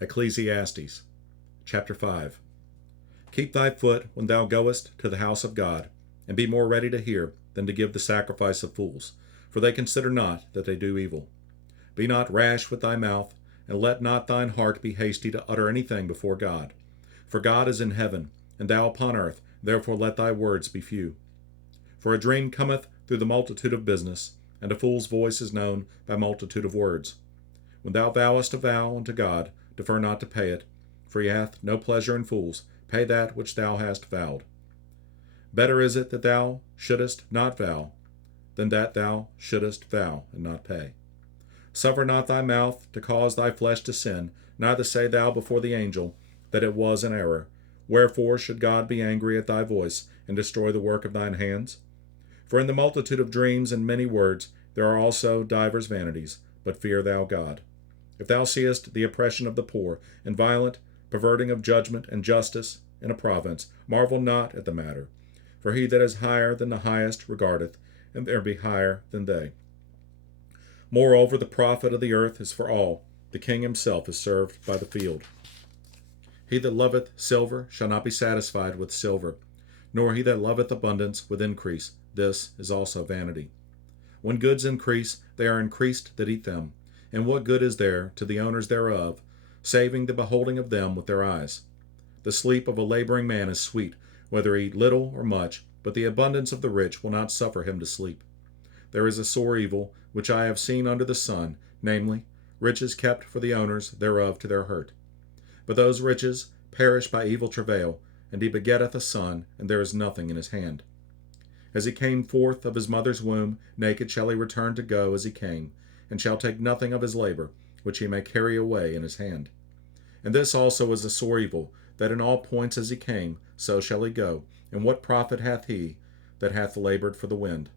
Ecclesiastes, chapter 5. Keep thy foot when thou goest to the house of God, and be more ready to hear than to give the sacrifice of fools, for they consider not that they do evil. Be not rash with thy mouth, and let not thine heart be hasty to utter anything before God. For God is in heaven, and thou upon earth, therefore let thy words be few. For a dream cometh through the multitude of business, and a fool's voice is known by multitude of words. When thou vowest a vow unto God, defer not to pay it, for he hath no pleasure in fools. Pay that which thou hast vowed. Better is it that thou shouldest not vow, than that thou shouldest vow and not pay. Suffer not thy mouth to cause thy flesh to sin, neither say thou before the angel that it was an error. Wherefore should God be angry at thy voice, and destroy the work of thine hands? For in the multitude of dreams and many words there are also divers vanities, but fear thou God. If thou seest the oppression of the poor, and violent perverting of judgment and justice in a province, marvel not at the matter. For he that is higher than the highest regardeth, and there be higher than they. Moreover, the profit of the earth is for all. The king himself is served by the field. He that loveth silver shall not be satisfied with silver, nor he that loveth abundance with increase. This is also vanity. When goods increase, they are increased that eat them. And what good is there to the owners thereof, saving the beholding of them with their eyes? The sleep of a laboring man is sweet, whether he eat little or much, but the abundance of the rich will not suffer him to sleep. There is a sore evil, which I have seen under the sun, namely, riches kept for the owners thereof to their hurt. But those riches perish by evil travail, and he begetteth a son, and there is nothing in his hand. As he came forth of his mother's womb, naked shall he return to go as he came, and shall take nothing of his labor, which he may carry away in his hand. And this also is a sore evil, that in all points as he came, so shall he go. And what profit hath he that hath labored for the wind?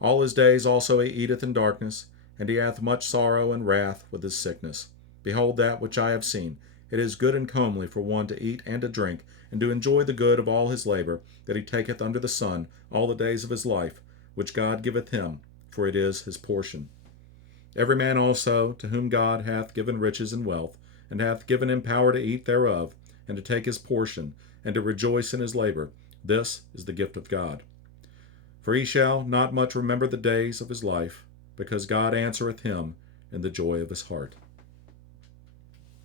All his days also he eateth in darkness, and he hath much sorrow and wrath with his sickness. Behold that which I have seen. It is good and comely for one to eat and to drink, and to enjoy the good of all his labor, that he taketh under the sun all the days of his life, which God giveth him, for it is his portion. Every man also, to whom God hath given riches and wealth, and hath given him power to eat thereof, and to take his portion, and to rejoice in his labor, this is the gift of God. For he shall not much remember the days of his life, because God answereth him in the joy of his heart.